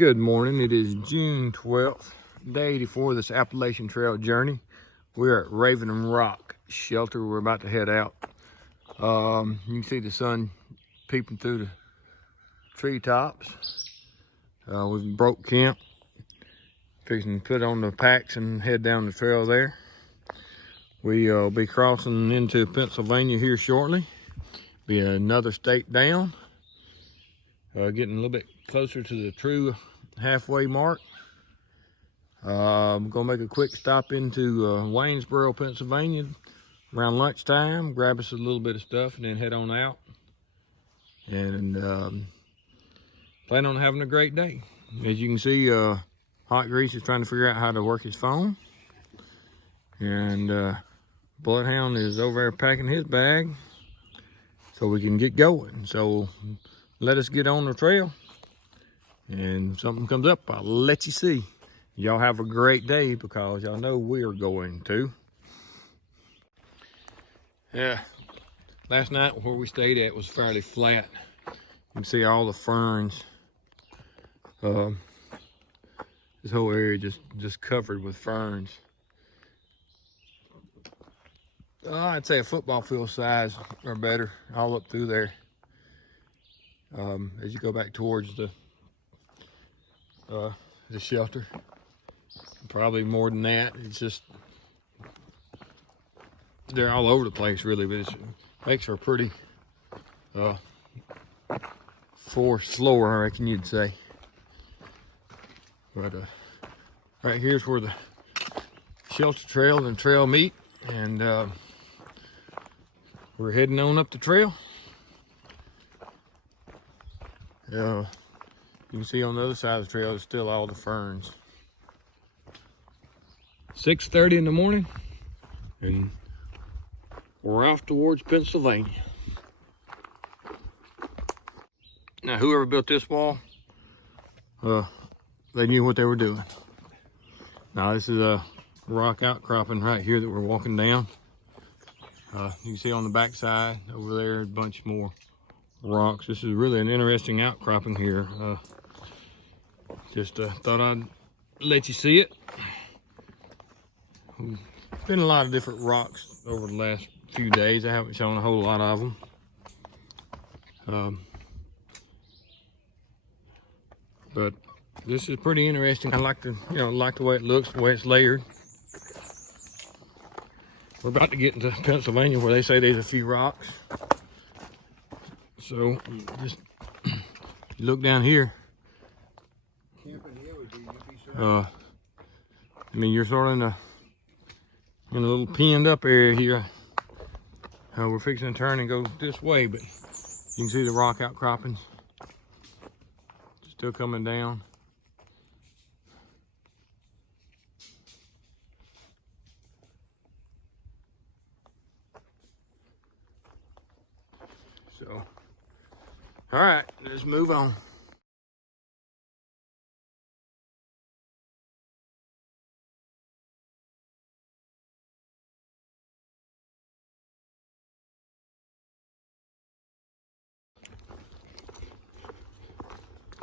Good morning. It is June 12th, day 84 of this Appalachian Trail journey. We're at Raven Rock Shelter. We're about to head out. You can see the sun peeping through the treetops. We've broke camp, fixing to put on the packs and head down the trail there. We'll be crossing into Pennsylvania here shortly. Be another state down. Getting a little bit closer to the true halfway mark. I'm gonna make a quick stop into Waynesboro, Pennsylvania around lunchtime, grab us a little bit of stuff, and then head on out. And plan on having a great day. As you can see, Hot Grease is trying to figure out how to work his phone, and Bloodhound is over there packing his bag so we can get going. So let us get on the trail, and if something comes up, I'll let you see. Y'all have a great day, because y'all know we're going to. Yeah, last night where we stayed at was fairly flat. You can see all the ferns. This whole area just covered with ferns. I'd say a football field size or better, all up through there. As you go back towards the shelter, probably more than that. It's just, they're all over the place really, but it makes for a pretty forest floor, I reckon you'd say. But right here's where the shelter trail and trail meet, and we're heading on up the trail. You can see on the other side of the trail is still all the ferns. 6:30 in the morning, and we're off towards Pennsylvania. Now, whoever built this wall, they knew what they were doing. Now, this is a rock outcropping right here that we're walking down. You can see on the back side over there a bunch more rocks. This is really an interesting outcropping here. Just thought I'd let you see it. Been a lot of different rocks over the last few days. I haven't shown a whole lot of them. But this is pretty interesting. I like the way it looks, the way it's layered. We're about to get into Pennsylvania where they say there's a few rocks. So just look down here. I mean, you're sort of in a little pinned up area here. We're fixing to turn and go this way, but you can see the rock outcroppings still coming down. So, all right, let's move on.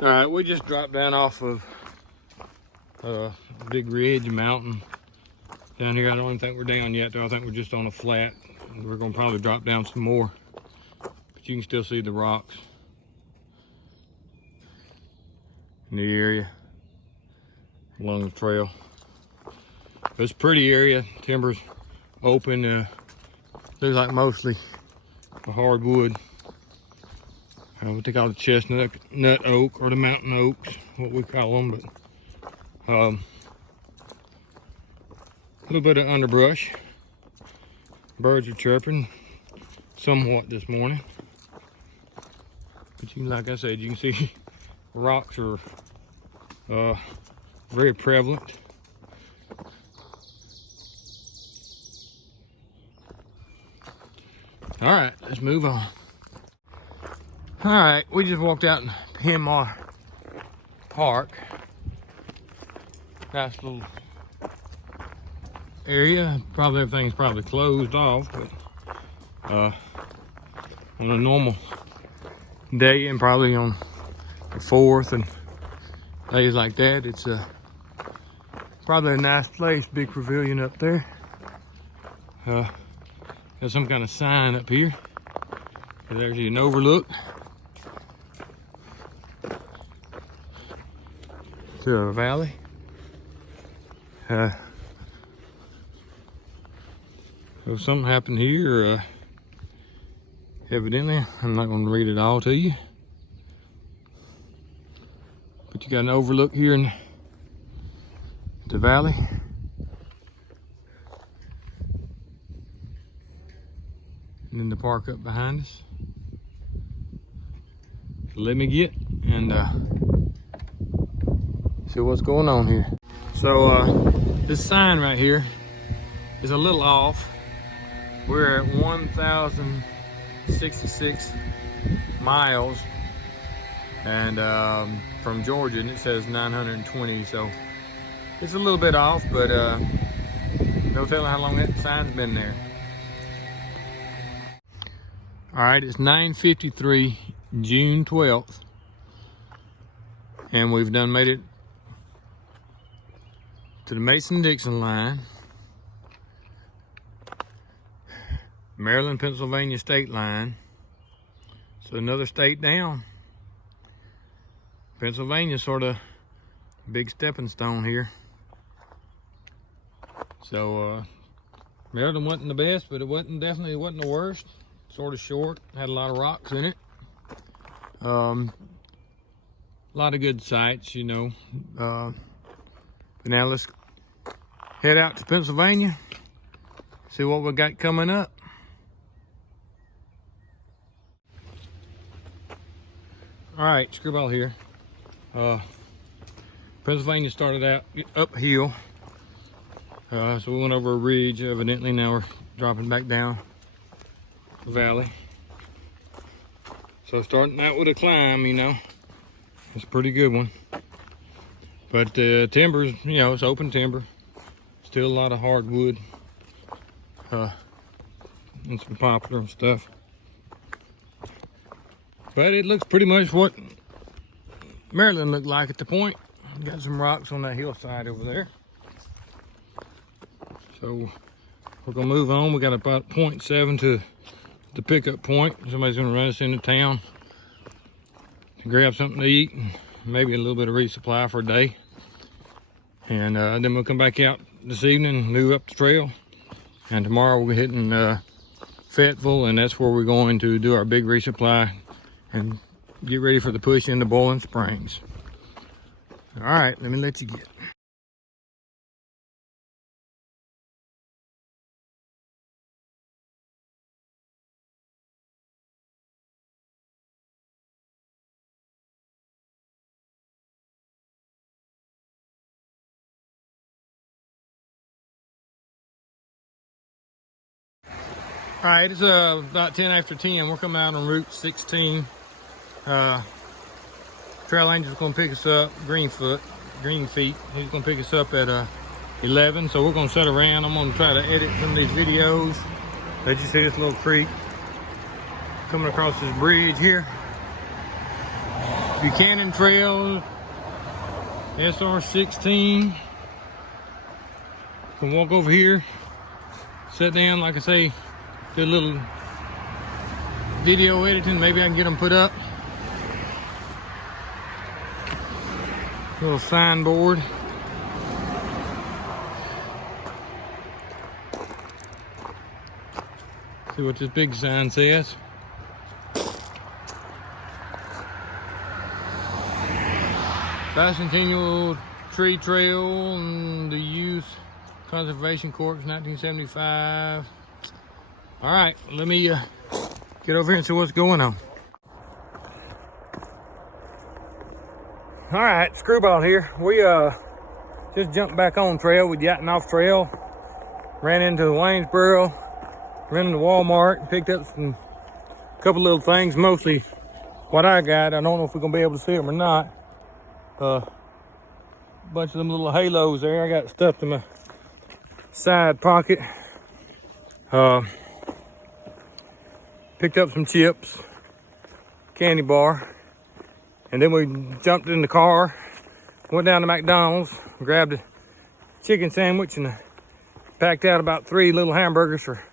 All right, we just dropped down off of Big Ridge Mountain down here. I don't think we're down yet, though. I think we're just on a flat. We're gonna probably drop down some more, but you can still see the rocks in the area along the trail. It's a pretty area. Timber's open. Looks like mostly a hardwood. What they call the chestnut oak, or the mountain oaks, what we call them. But a little bit of underbrush. Birds are chirping somewhat this morning. But like I said, you can see rocks are very prevalent. All right, let's move on. All right, we just walked out in Penmar Park. Nice little area. Probably everything's probably closed off, but on a normal day, and probably on the 4th and days like that, it's probably a nice place. Big pavilion up there. There's some kind of sign up here. There's an overlook to a valley. So something happened here. Evidently, I'm not going to read it all to you. But you got an overlook here in the valley. And then the park up behind us. So let me get and see what's going on here. So this sign right here is a little off. We're at 1,066 miles and from Georgia, and it says 920, so it's a little bit off, but no telling how long that sign's been there. All right, it's 9:53, June 12th, and we've done made it to the Mason-Dixon line, Maryland-Pennsylvania state line. So another state down. Pennsylvania sort of big stepping stone here. So Maryland wasn't the best, but it definitely wasn't the worst. Sort of short, had a lot of rocks in it. A lot of good sights, you know. But now let's head out to Pennsylvania, see what we got coming up. All right, Screwball here. Pennsylvania started out uphill, so we went over a ridge. Evidently, now we're dropping back down the valley. So starting out with a climb, you know, it's a pretty good one. But the timber's, you know, it's open timber. Still a lot of hardwood and some poplar and stuff. But it looks pretty much what Maryland looked like at the point. Got some rocks on that hillside over there. So we're gonna move on. We got about 0.7 to the pickup point. Somebody's gonna run us into town to grab something to eat and maybe a little bit of resupply for a day. And then we'll come back out this evening and move up the trail. And tomorrow we're hitting Fayetteville, and that's where we're going to do our big resupply and get ready for the push into Boiling Springs. All right, let me let you get. All right, it's about 10 after 10. We're coming out on Route 16. Trail Angel's gonna pick us up, Green Feet. He's gonna pick us up at 11. So we're gonna sit around. I'm gonna try to edit some of these videos. Let you see this little creek coming across this bridge here. Buchanan Trail, SR16. Can walk over here, sit down, like I say, do a little video editing. Maybe I can get them put up. Little signboard. See what this big sign says. Bicentennial Tree Trail and the Youth Conservation Corps, 1975. All right, let me get over here and see what's going on. All right, Screwball here. We just jumped back on trail. We'd gotten off trail, ran into Waynesboro, ran into Walmart, and picked up some couple little things. Mostly what I got. I don't know if we're gonna be able to see them or not. Bunch of them little halos there. I got stuffed in my side pocket. Picked up some chips, candy bar. And then we jumped in the car, Went down to McDonald's, grabbed a chicken sandwich, and packed out about 3 little hamburgers for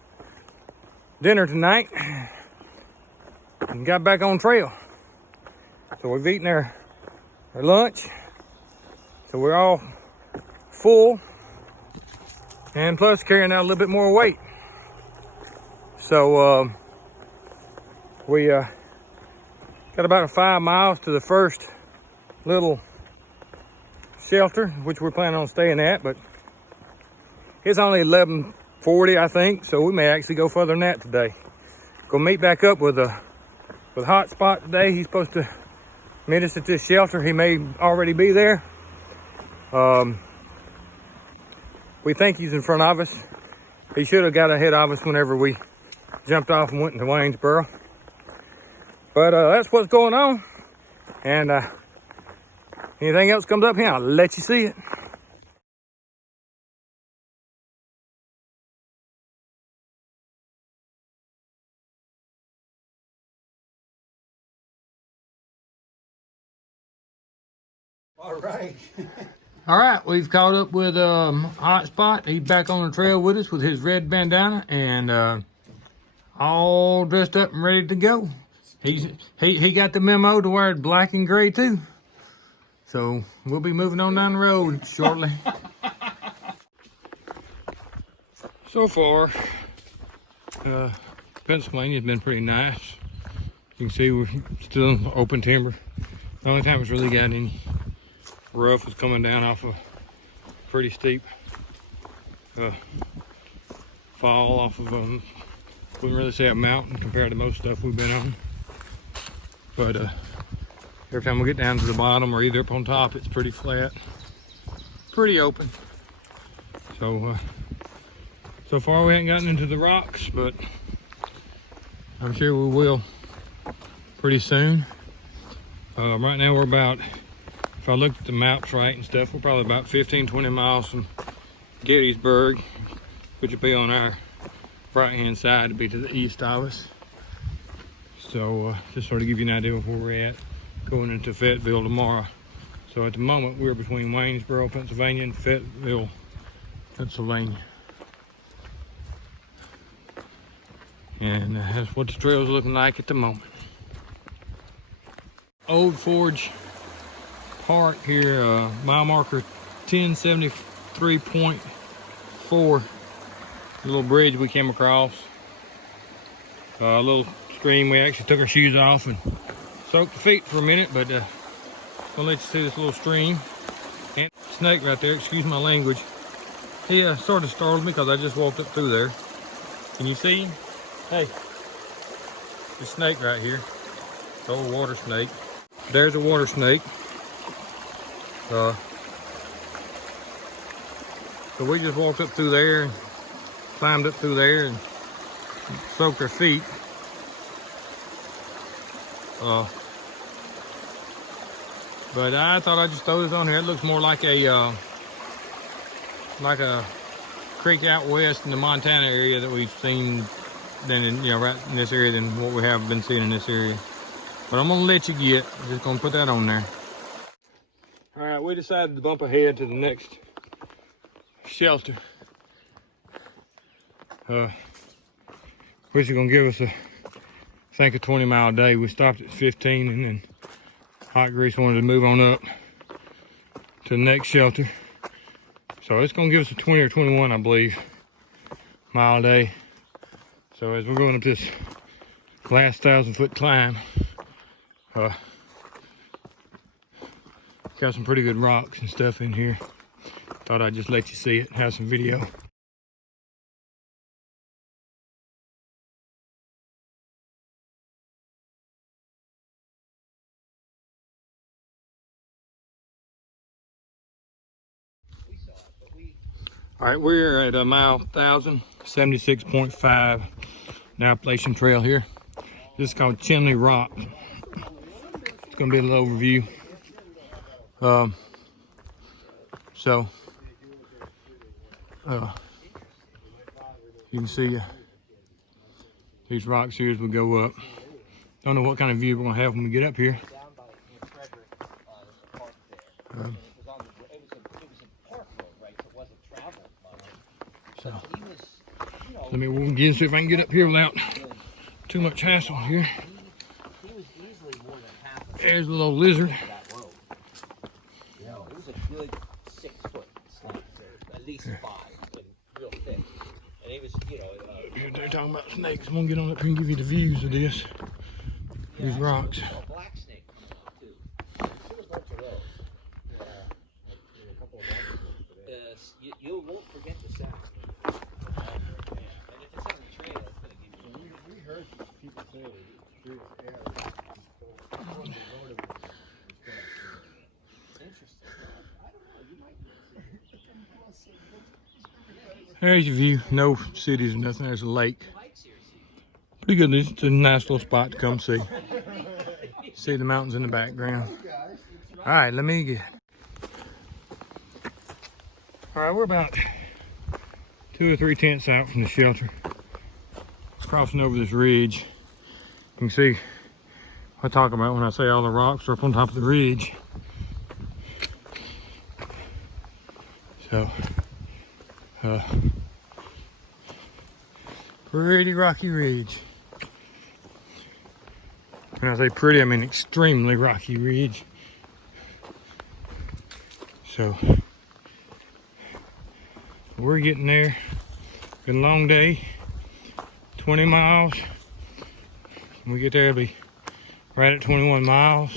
dinner tonight, and got back on trail. So we've eaten our lunch, so we're all full, and plus carrying out a little bit more weight. So we got about 5 miles to the first little shelter, which we're planning on staying at, but it's only 11:40, I think, so we may actually go further than that today. Gonna meet back up with Hotspot today. He's supposed to meet us at this shelter. He may already be there. We think he's in front of us. He should have got ahead of us whenever we jumped off and went into Waynesboro. But that's what's going on. And anything else comes up here, I'll let you see it. All right, we've caught up with Hotspot. He's back on the trail with us with his red bandana and all dressed up and ready to go. He got the memo to wear black and gray too. So we'll be moving on down the road shortly. So far, Pennsylvania's been pretty nice. You can see we're still in open timber. The only time it's really got any rough is coming down off a pretty steep fall off of wouldn't really say a mountain compared to most stuff we've been on. But every time we get down to the bottom or either up on top, it's pretty flat, pretty open. So so far we haven't gotten into the rocks, but I'm sure we will pretty soon. Right now we're about, if I looked at the maps right and stuff, we're probably about 15-20 miles from Gettysburg, which would be on our right-hand side, to be to the east of us. So just sort of give you an idea of where we're at going into Fayetteville tomorrow. So at the moment we're between Waynesboro, Pennsylvania and Fayetteville, Pennsylvania. And that's what the trail's looking like at the moment. Old Forge Park here, mile marker 1073.4. A little bridge we came across. A little stream. We actually took our shoes off and soaked the feet for a minute, but I'll let you see this little stream. And snake right there, excuse my language. He sort of startled me because I just walked up through there. Can you see him? Hey, the snake right here. The old water snake. There's a water snake. So we just walked up through there and climbed up through there and soaked our feet. But I thought I'd just throw this on here. It looks more like a creek out west in the Montana area that we've seen than in, right in this area than what we have been seeing in this area. But I'm gonna let you get. I'm just gonna put that on there. All right, we decided to bump ahead to the next shelter, which is gonna give us I think a 20-mile day. We stopped at 15, and then Hot Grease wanted to move on up to the next shelter. So it's gonna give us a 20 or 21, I believe, mile day. So as we're going up this last 1,000-foot climb, got some pretty good rocks and stuff in here. Thought I'd just let you see it and have some video. All right, we're at a mile 1,076.5, the Appalachian Trail here. This is called Chimney Rock. It's gonna be a little overview. You can see these rocks here as we go up. Don't know what kind of view we're gonna have when we get up here. So let me again see if I can get up here without too much hassle here. There's a little lizard. You know, it was a good 6 foot snake, at least 5, and real thick. And he was, you know. They're talking about snakes. I'm gonna get on up here and give you the views of this. Yeah, these rocks. A black snake too. I've seen a bunch of those. Yeah, a couple of months. You won't forget the sound. And if it's on the trail, it's gonna give you. We heard people say there's air. Interesting. I don't know. You might. There's your view. No cities or nothing. There's a lake. Pretty good. It's a nice little spot to come see. See the mountains in the background. All right, let me get. All right, we're about 2 or 3 tents out from the shelter. Crossing over this ridge. You can see what I talk about when I say all the rocks are up on top of the ridge. So, pretty rocky ridge. When I say pretty, I mean extremely rocky ridge. So, we're getting there. Been a long day. 20 miles. When we get there, it'll be right at 21 miles.